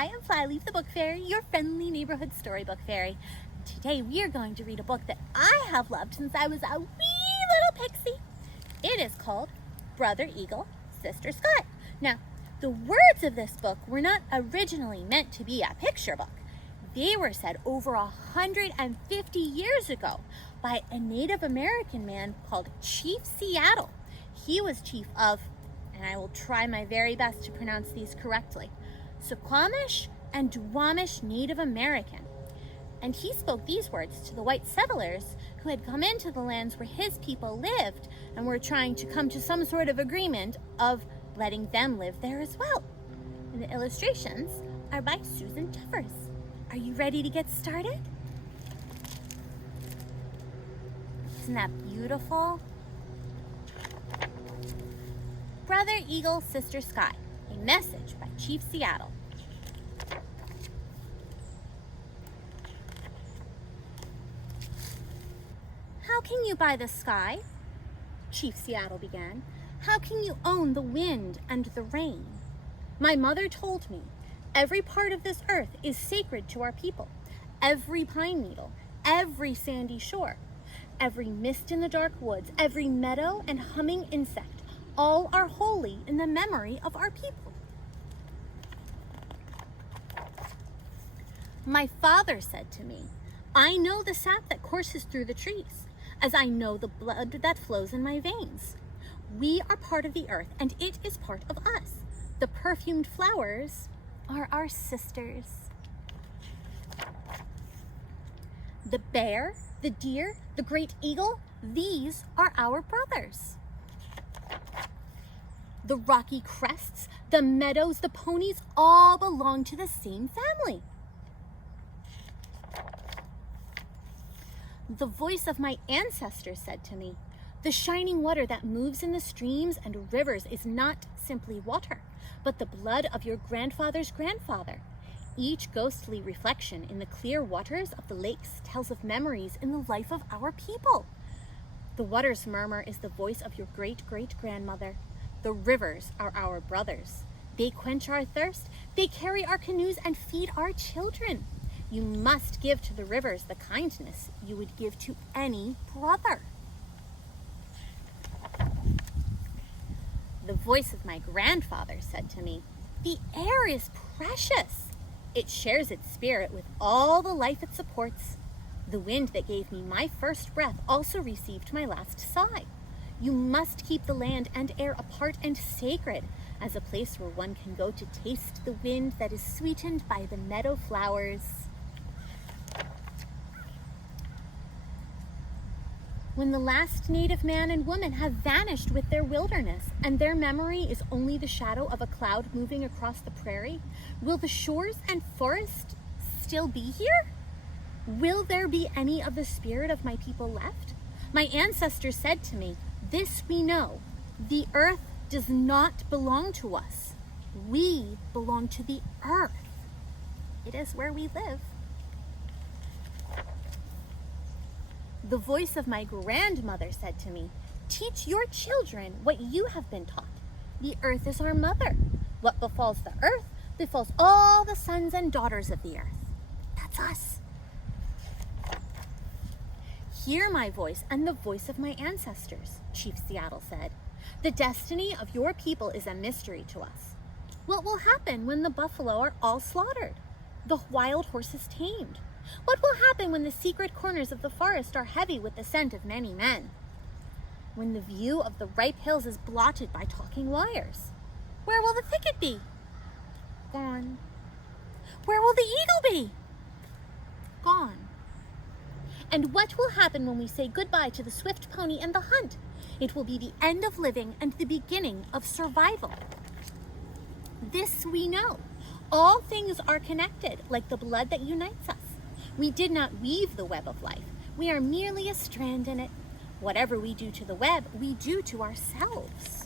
Hi, I'm Flyleaf the Book Fairy, your friendly neighborhood storybook fairy. Today we are going to read a book that I have loved since I was a wee little pixie. It is called Brother Eagle, Sister Sky. Now, the words of this book were not originally meant to be a picture book. They were said over 150 years ago by a Native American man called Chief Seattle. He was chief of, and I will try my very best to pronounce these correctly, Suquamish and Duwamish Native American. And he spoke these words to the white settlers who had come into the lands where his people lived and were trying to come to some sort of agreement of letting them live there as well. And the illustrations are by Susan Jeffers. Are you ready to get started? Isn't that beautiful? Brother Eagle, Sister Sky, a message by Chief Seattle. How can you buy the sky? Chief Seattle began. How can you own the wind and the rain? My mother told me, every part of this earth is sacred to our people. Every pine needle, every sandy shore, every mist in the dark woods, every meadow and humming insect, all are holy in the memory of our people. My father said to me, I know the sap that courses through the trees, as I know the blood that flows in my veins. We are part of the earth, and it is part of us. The perfumed flowers are our sisters. The bear, the deer, the great eagle, these are our brothers. The rocky crests, the meadows, the ponies all belong to the same family. The voice of my ancestors said to me, the shining water that moves in the streams and rivers is not simply water, but the blood of your grandfather's grandfather. Each ghostly reflection in the clear waters of the lakes tells of memories in the life of our people. The water's murmur is the voice of your great-great-grandmother. The rivers are our brothers. They quench our thirst, they carry our canoes and feed our children. You must give to the rivers the kindness you would give to any brother. The voice of my grandfather said to me, the air is precious. It shares its spirit with all the life it supports. The wind that gave me my first breath also received my last sigh. You must keep the land and air apart and sacred as a place where one can go to taste the wind that is sweetened by the meadow flowers. When the last native man and woman have vanished with their wilderness and their memory is only the shadow of a cloud moving across the prairie, will the shores and forests still be here? Will there be any of the spirit of my people left? My ancestors said to me, this we know, the earth does not belong to us. We belong to the earth. It is where we live. The voice of my grandmother said to me, teach your children what you have been taught. The earth is our mother. What befalls the earth befalls all the sons and daughters of the earth. That's us. Hear my voice and the voice of my ancestors, Chief Seattle said. The destiny of your people is a mystery to us. What will happen when the buffalo are all slaughtered? The wild horses tamed? What will happen when the secret corners of the forest are heavy with the scent of many men? When the view of the ripe hills is blotted by talking wires? Where will the thicket be? Gone. Where will the eagle be? Gone. And what will happen when we say goodbye to the swift pony and the hunt? It will be the end of living and the beginning of survival. This we know. All things are connected, like the blood that unites us. We did not weave the web of life. We are merely a strand in it. Whatever we do to the web, we do to ourselves.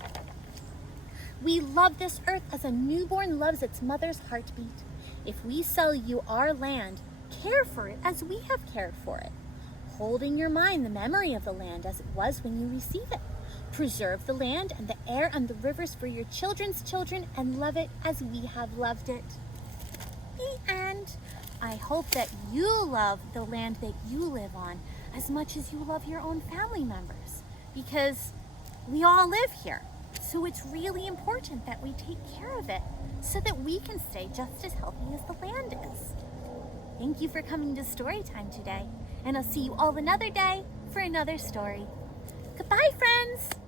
We love this earth as a newborn loves its mother's heartbeat. If we sell you our land, care for it as we have cared for it. Hold in your mind the memory of the land as it was when you receive it. Preserve the land and the air and the rivers for your children's children and love it as we have loved it. The end. I hope that you love the land that you live on as much as you love your own family members, because we all live here. So it's really important that we take care of it so that we can stay just as healthy as the land is. Thank you for coming to Storytime today, and I'll see you all another day for another story. Goodbye, friends!